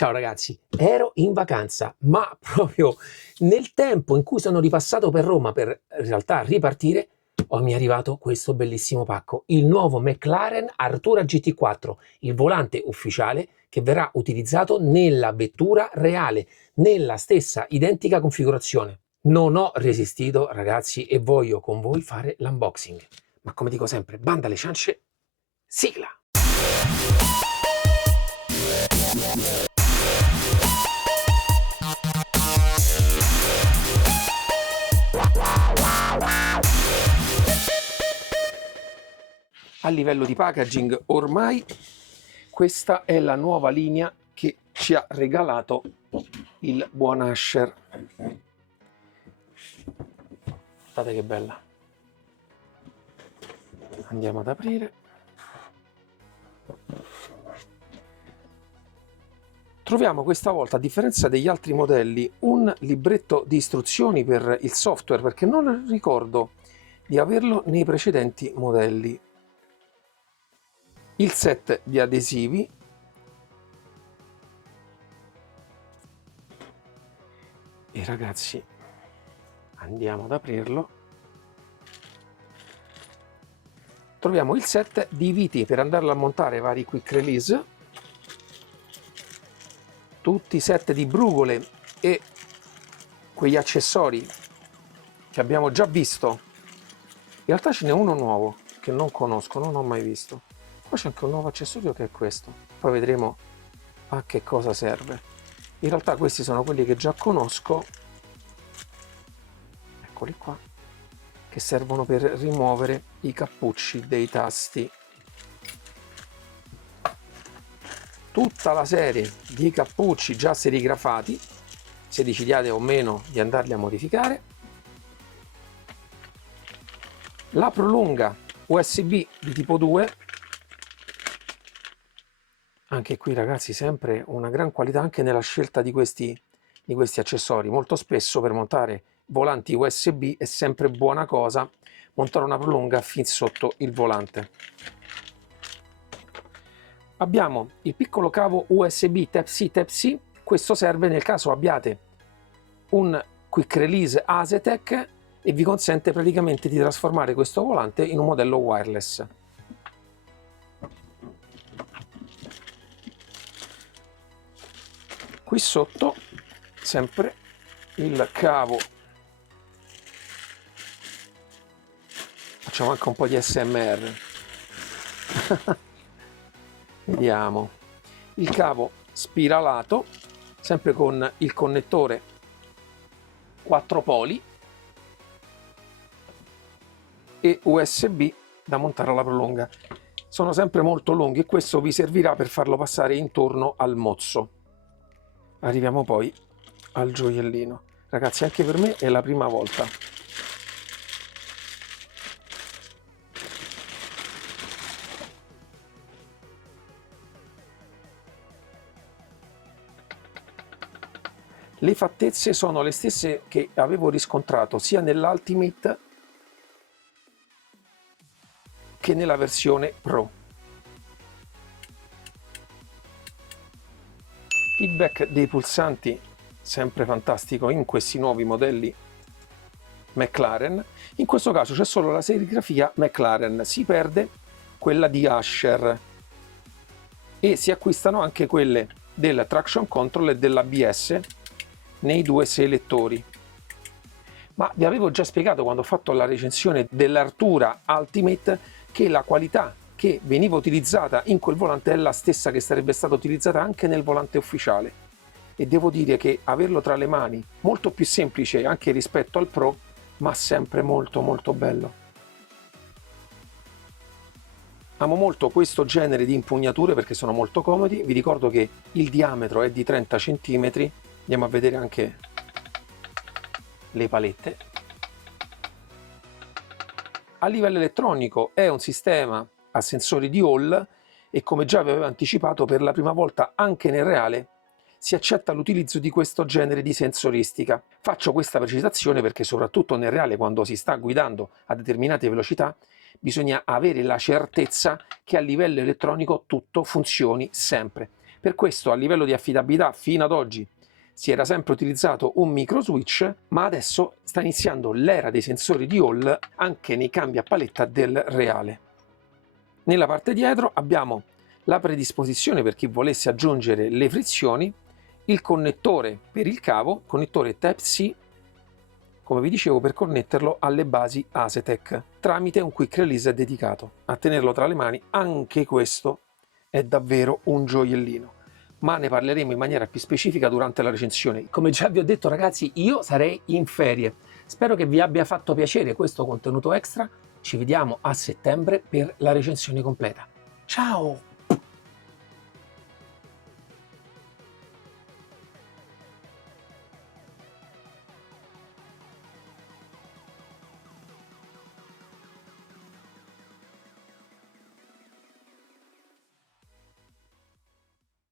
Ciao ragazzi, ero in vacanza, ma proprio nel tempo in cui sono ripassato per Roma per in realtà ripartire, mi è arrivato questo bellissimo pacco, il nuovo McLaren Artura GT4, il volante ufficiale che verrà utilizzato nella vettura reale, nella stessa identica configurazione. Non ho resistito ragazzi e voglio con voi fare l'unboxing. Ma come dico sempre, banda alle ciance, sigla! A livello di packaging ormai questa è la nuova linea che ci ha regalato il buon Asher. Guardate che bella. Andiamo ad aprire. Troviamo questa volta, a differenza degli altri modelli, un libretto di istruzioni per il software, perché non ricordo di averlo nei precedenti modelli. Il set di adesivi, e ragazzi andiamo ad aprirlo. Troviamo il set di viti per andarlo a montare, vari quick release, tutti i set di brugole e quegli accessori che abbiamo già visto. In realtà ce n'è uno nuovo che non conosco, non ho mai visto. Poi c'è anche un nuovo accessorio che è questo, poi vedremo a che cosa serve. In realtà questi sono quelli che già conosco, eccoli qua, che servono per rimuovere i cappucci dei tasti. Tutta la serie di cappucci già serigrafati, se decidiate o meno di andarli a modificare. La prolunga USB di tipo 2, anche qui ragazzi sempre una gran qualità anche nella scelta di questi accessori. Molto spesso per montare volanti USB è sempre buona cosa montare una prolunga fin sotto il volante. Abbiamo il piccolo cavo USB Type-C Type-C, questo serve nel caso abbiate un quick release Asetec e vi consente praticamente di trasformare questo volante in un modello wireless. Qui sotto sempre il cavo, facciamo anche un po' di ASMR. Vediamo il cavo spiralato, sempre con il connettore 4 poli e USB da montare alla prolunga. Sono sempre molto lunghi e questo vi servirà per farlo passare intorno al mozzo. Arriviamo poi al gioiellino. Ragazzi, anche per me è la prima volta. Le fattezze sono le stesse che avevo riscontrato sia nell'Ultimate che nella versione Pro. Feedback dei pulsanti sempre fantastico in questi nuovi modelli McLaren. In questo caso c'è solo la serigrafia McLaren, si perde quella di Asher e si acquistano anche quelle del traction control e dell'ABS nei due selettori. Ma vi avevo già spiegato quando ho fatto la recensione dell'Artura Ultimate che la qualità che veniva utilizzata in quel volante è la stessa che sarebbe stata utilizzata anche nel volante ufficiale, e devo dire che averlo tra le mani molto più semplice anche rispetto al Pro, ma sempre molto molto bello. Amo molto questo genere di impugnature perché sono molto comodi. Vi ricordo che il diametro è di 30 cm. Andiamo a vedere anche le palette. A livello elettronico è un sistema a sensori di Hall e, come già vi avevo anticipato, per la prima volta anche nel reale si accetta l'utilizzo di questo genere di sensoristica. Faccio questa precisazione perché soprattutto nel reale, quando si sta guidando a determinate velocità, bisogna avere la certezza che a livello elettronico tutto funzioni sempre. Per questo a livello di affidabilità fino ad oggi si era sempre utilizzato un micro switch, ma adesso sta iniziando l'era dei sensori di Hall anche nei cambi a paletta del reale. Nella parte dietro abbiamo la predisposizione per chi volesse aggiungere le frizioni, il connettore per il cavo, connettore Type-C, come vi dicevo, per connetterlo alle basi Asetec tramite un quick release dedicato. A tenerlo tra le mani, anche questo è davvero un gioiellino, ma ne parleremo in maniera più specifica durante la recensione. Come già vi ho detto ragazzi, io sarei in ferie. Spero che vi abbia fatto piacere questo contenuto extra. Ci vediamo a settembre per la recensione completa. Ciao!